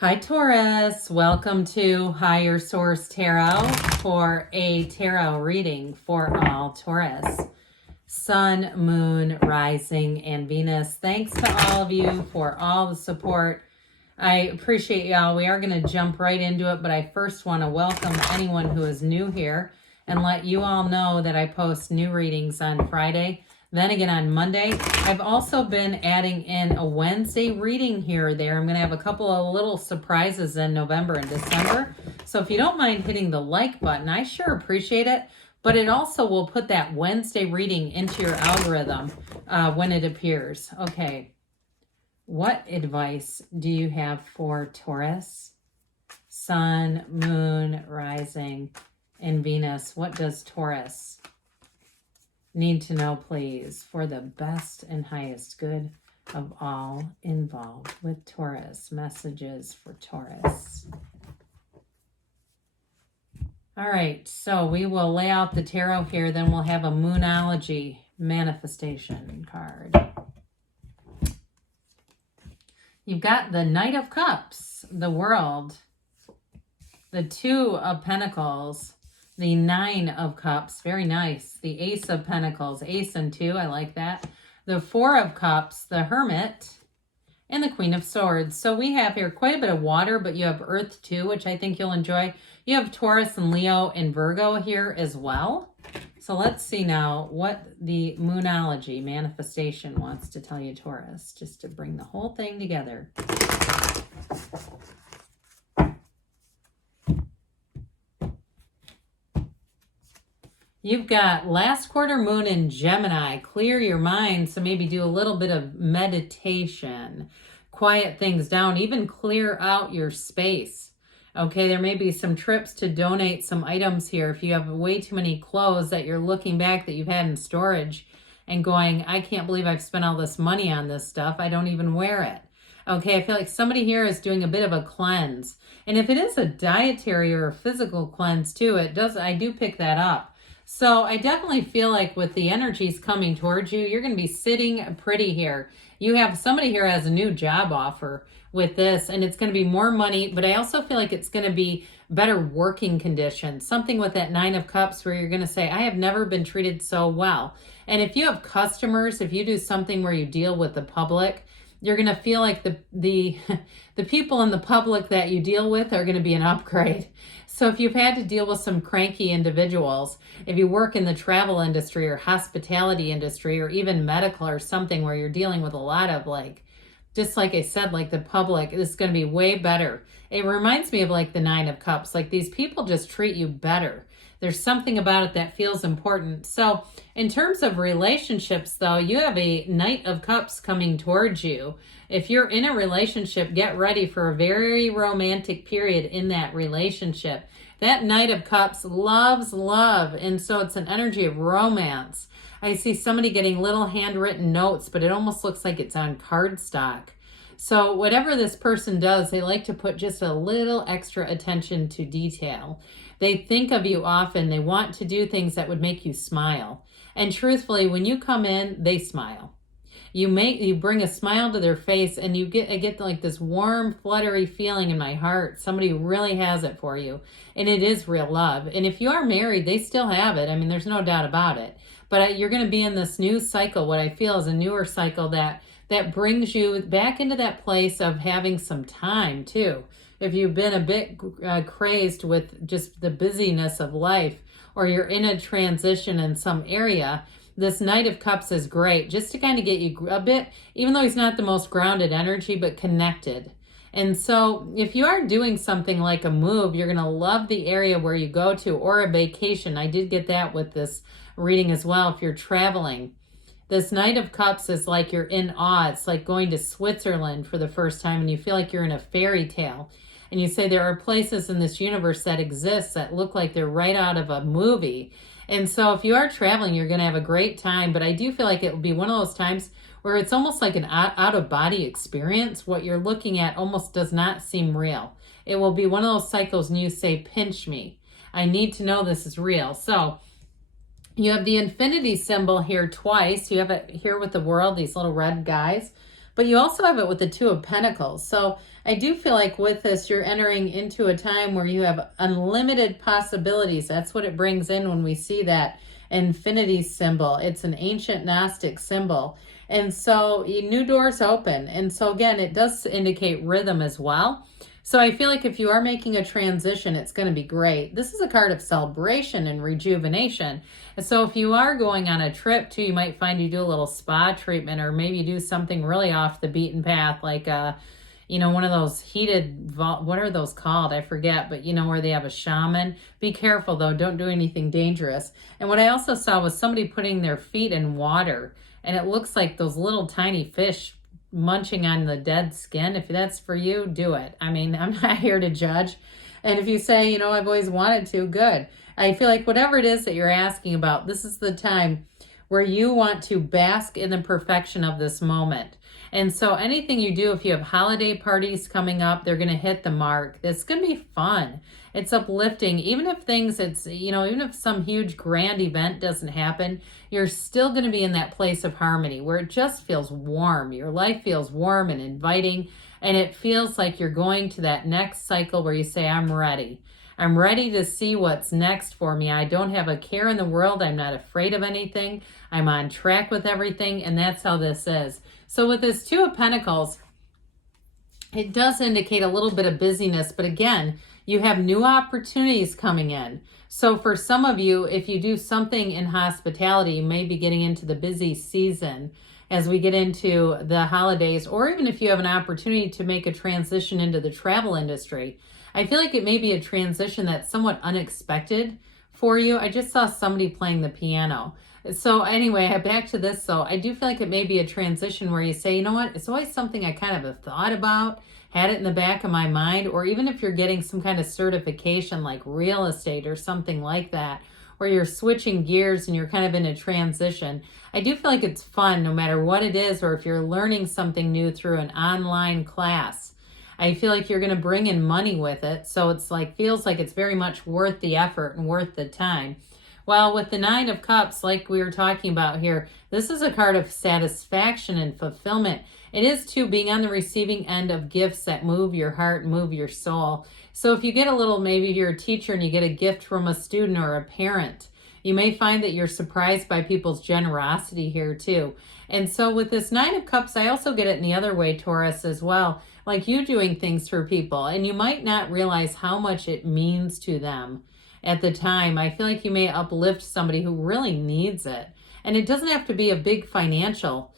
Hi Taurus, welcome to Higher Source Tarot for a tarot reading for all Taurus. Sun, Moon, Rising, and Venus. Thanks to all of you for all the support. I appreciate y'all. We are going to jump right into it, but I first want to welcome anyone who is new here and let you all know that I post new readings on Friday. Then again on Monday. I've also been adding in a Wednesday reading here or there. I'm going to have a couple of little surprises in November and December. So if you don't mind hitting the like button, I sure appreciate it. But it also will put that Wednesday reading into your algorithm when it appears. Okay. What advice do you have for Taurus? Sun, Moon, Rising, and Venus. What does Taurus need to know, please, for the best and highest good of all involved with Taurus? Messages for Taurus. All right, so we will lay out the tarot here, then we'll have a Moonology manifestation card. You've got the Knight of Cups, the World, the Two of Pentacles, the Nine of Cups, very nice. The Ace of Pentacles, Ace and Two, I like that. The Four of Cups, the Hermit, and the Queen of Swords. So we have here quite a bit of water, but you have Earth too, which I think you'll enjoy. You have Taurus and Leo and Virgo here as well. So let's see now what the Moonology manifestation wants to tell you, Taurus, just to bring the whole thing together. You've got last quarter moon in Gemini. Clear your mind, so maybe do a little bit of meditation. Quiet things down, even clear out your space. Okay, there may be some trips to donate some items here. If you have way too many clothes that you're looking back that you've had in storage and going, I can't believe I've spent all this money on this stuff. I don't even wear it. Okay, I feel like somebody here is doing a bit of a cleanse. And if it is a dietary or a physical cleanse too, I do pick that up. So I definitely feel like with the energies coming towards you, you're going to be sitting pretty here. You have somebody here has a new job offer with this, and it's going to be more money, but I also feel like it's going to be better working conditions. Something with that Nine of Cups where you're going to say, I have never been treated so well. And if you have customers, if you do something where you deal with the public, you're going to feel like the people in the public that you deal with are going to be an upgrade. So if you've had to deal with some cranky individuals, if you work in the travel industry or hospitality industry or even medical or something where you're dealing with a lot of just like I said, like the public, this is going to be way better. It reminds me of like the Nine of Cups. Like these people just treat you better. There's something about it that feels important. So in terms of relationships, though, you have a Knight of Cups coming towards you. If you're in a relationship, get ready for a very romantic period in that relationship. That Knight of Cups loves love, and so it's an energy of romance. I see somebody getting little handwritten notes, but it almost looks like it's on cardstock. So whatever this person does, they like to put just a little extra attention to detail. They think of you often. They want to do things that would make you smile. And truthfully, when you come in, they smile. You bring a smile to their face, and I get like this warm, fluttery feeling in my heart. Somebody really has it for you, and it is real love. And if you are married, they still have it. I mean, there's no doubt about it. But you're going to be in this new cycle, what I feel is a newer cycle that brings you back into that place of having some time too. If you've been a bit crazed with just the busyness of life, or you're in a transition in some area, this Knight of Cups is great just to kind of get you a bit, even though he's not the most grounded energy, but connected. And so if you are doing something like a move, you're going to love the area where you go to, or a vacation. I did get that with this reading as well. If you're traveling, this Knight of Cups is like you're in awe. It's like going to Switzerland for the first time, and you feel like you're in a fairy tale. And you say there are places in this universe that exist that look like they're right out of a movie. And so if you are traveling, you're going to have a great time. But I do feel like it will be one of those times where it's almost like an out-of-body experience. What you're looking at almost does not seem real. It will be one of those cycles and you say, pinch me. I need to know this is real. So you have the infinity symbol here twice. You have it here with the world, these little red guys. But you also have it with the Two of Pentacles. So I do feel like with this, you're entering into a time where you have unlimited possibilities. That's what it brings in when we see that infinity symbol. It's an ancient Gnostic symbol. And so new doors open. And so again, it does indicate rhythm as well. So I feel like if you are making a transition, it's going to be great. This is a card of celebration and rejuvenation. And so if you are going on a trip too, you might find you do a little spa treatment, or maybe do something really off the beaten path, like one of those heated, what are those called? I forget, but where they have a shaman. Be careful though, don't do anything dangerous. And what I also saw was somebody putting their feet in water, and it looks like those little tiny fish munching on the dead skin. If that's for you, do it. I mean, I'm not here to judge. And if you say, I've always wanted to, good. I feel like whatever it is that you're asking about, this is the time where you want to bask in the perfection of this moment. And so anything you do, if you have holiday parties coming up, they're going to hit the mark. It's going to be fun. It's uplifting. Even if even if some huge grand event doesn't happen, you're still going to be in that place of harmony where it just feels warm. Your life feels warm and inviting. And it feels like you're going to that next cycle where you say, I'm ready. I'm ready to see what's next for me. I don't have a care in the world. I'm not afraid of anything. I'm on track with everything. And that's how this is. So with this Two of Pentacles, it does indicate a little bit of busyness. But again, you have new opportunities coming in. So for some of you, if you do something in hospitality, you may be getting into the busy season as we get into the holidays, or even if you have an opportunity to make a transition into the travel industry. I feel like it may be a transition that's somewhat unexpected for you. I just saw somebody playing the piano. So anyway, back to this though. I do feel like it may be a transition where you say, you know what, it's always something I kind of have thought about, had it in the back of my mind, or even if you're getting some kind of certification like real estate or something like that, where you're switching gears and you're kind of in a transition. I do feel like it's fun no matter what it is, or if you're learning something new through an online class. I feel like you're going to bring in money with it. So it's feels like it's very much worth the effort and worth the time. Well, with the Nine of Cups, like we were talking about here, this is a card of satisfaction and fulfillment. It is too, being on the receiving end of gifts that move your heart, move your soul. So if you get a little, maybe you're a teacher and you get a gift from a student or a parent, you may find that you're surprised by people's generosity here too. And so with this Nine of Cups, I also get it in the other way, Taurus, as well. Like you doing things for people, and you might not realize how much it means to them at the time. I feel like you may uplift somebody who really needs it. And it doesn't have to be a big financial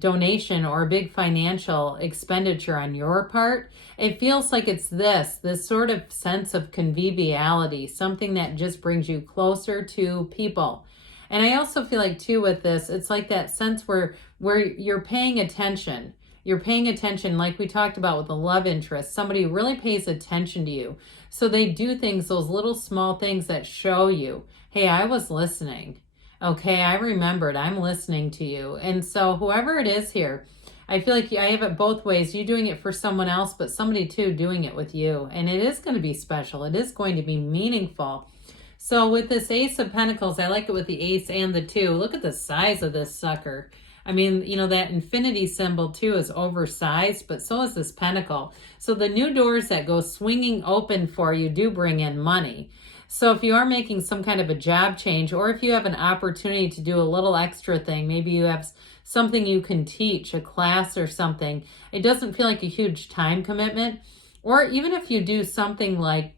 donation or a big financial expenditure on your part. It feels like it's this sort of sense of conviviality, something that just brings you closer to people. And I also feel like too with this, it's like that sense where you're paying attention. You're paying attention, like we talked about with the love interest. Somebody who really pays attention to you. So they do things, those little small things that show you, hey, I was listening. Okay, I remembered, I'm listening to you. And so whoever it is here, I feel like I have it both ways. You doing it for someone else, but somebody too doing it with you. And it is going to be special. It is going to be meaningful. So with this Ace of Pentacles, I like it with the Ace and the 2. Look at the size of this sucker. I mean, that infinity symbol too is oversized, but so is this pentacle. So the new doors that go swinging open for you do bring in money. So if you are making some kind of a job change, or if you have an opportunity to do a little extra thing, maybe you have something you can teach, a class or something, it doesn't feel like a huge time commitment. Or even if you do something like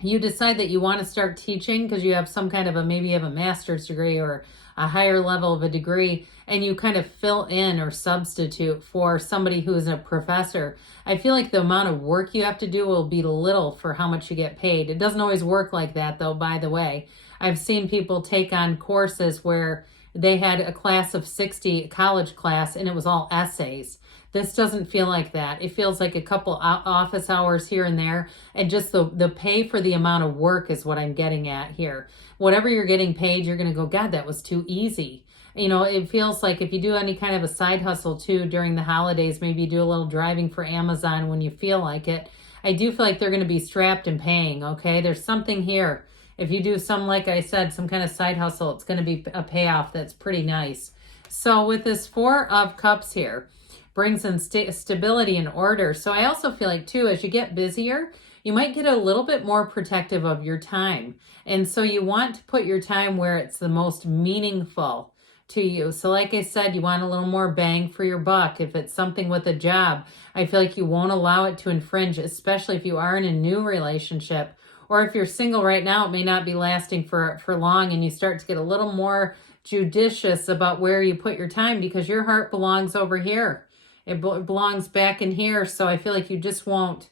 you decide that you want to start teaching because you have some kind of maybe you have a master's degree or a higher level of a degree, and you kind of fill in or substitute for somebody who's a professor. I feel like the amount of work you have to do will be little for how much you get paid. It doesn't always work like that though, by the way. I've seen people take on courses where they had a class of 60, college class, and it was all essays. This doesn't feel like that. It feels like a couple office hours here and there, and just the pay for the amount of work is what I'm getting at here. Whatever you're getting paid, you're going to go, God, that was too easy. It feels like if you do any kind of a side hustle too during the holidays, maybe you do a little driving for Amazon when you feel like it. I do feel like they're going to be strapped and paying, okay? There's something here. If you do some, like I said, some kind of side hustle, it's going to be a payoff that's pretty nice. So with this Four of Cups here, brings in stability and order. So I also feel like too, as you get busier, you might get a little bit more protective of your time. And so you want to put your time where it's the most meaningful to you. So like I said, you want a little more bang for your buck. If it's something with a job, I feel like you won't allow it to infringe, especially if you are in a new relationship. Or if you're single right now, it may not be lasting for long, and you start to get a little more judicious about where you put your time, because your heart belongs over here. It belongs back in here. So I feel like you just won't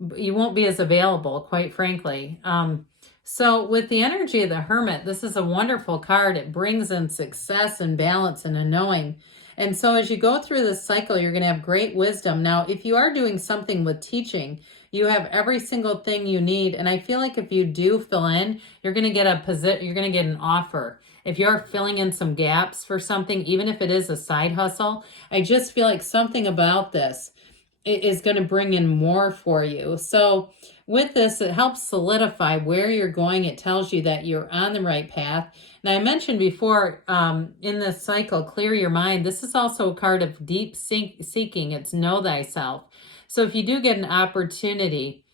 be as available, quite frankly. So with the energy of the Hermit, this is a wonderful card. It brings in success and balance and a knowing. And so as you go through this cycle, you're going to have great wisdom. Now, if you are doing something with teaching, you have every single thing you need. And I feel like if you do fill in, you're going to get you're going to get an offer. If you're filling in some gaps for something, even if it is a side hustle, I just feel like something about this is going to bring in more for you. So with this, it helps solidify where you're going. It tells you that you're on the right path. Now, I mentioned before, in this cycle, clear your mind. This is also a card of deep seeking. It's know thyself. So if you do get an opportunity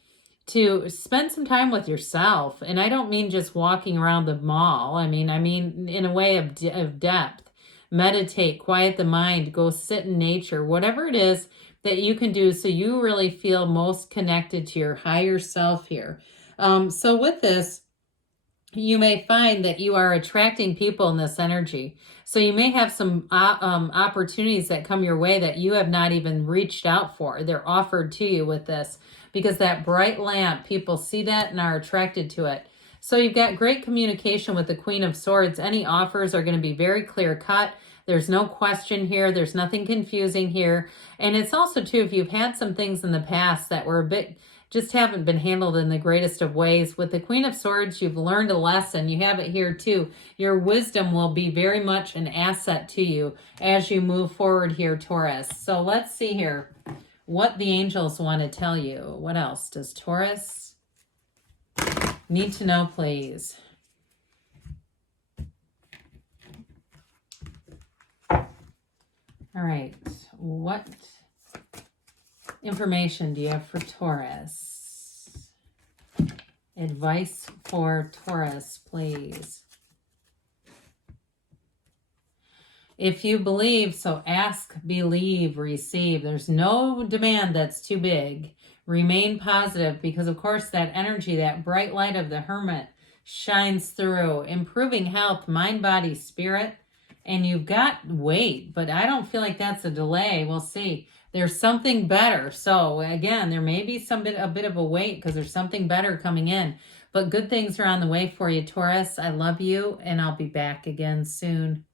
to spend some time with yourself, and I don't mean just walking around the mall. I mean in a way of depth. Meditate, quiet the mind, go sit in nature, whatever it is that you can do so you really feel most connected to your higher self here. So with this, you may find that you are attracting people in this energy. So you may have some opportunities that come your way that you have not even reached out for. They're offered to you with this, because that bright lamp, people see that and are attracted to it. So you've got great communication with the Queen of Swords. Any offers are going to be very clear cut. There's no question here. There's nothing confusing here. And it's also, too, if you've had some things in the past that were a bit, just haven't been handled in the greatest of ways. With the Queen of Swords, you've learned a lesson. You have it here, too. Your wisdom will be very much an asset to you as you move forward here, Taurus. So let's see here what the angels want to tell you. What else does Taurus need to know, please? All right, what information do you have for Taurus? Advice for Taurus, please. If you believe, so ask, believe, receive. There's no demand that's too big. Remain positive, because, of course, that energy, that bright light of the Hermit shines through. Improving health, mind, body, spirit. And you've got weight, but I don't feel like that's a delay. We'll see. There's something better. So again, there may be a bit of a wait, because there's something better coming in. But good things are on the way for you, Taurus. I love you, and I'll be back again soon.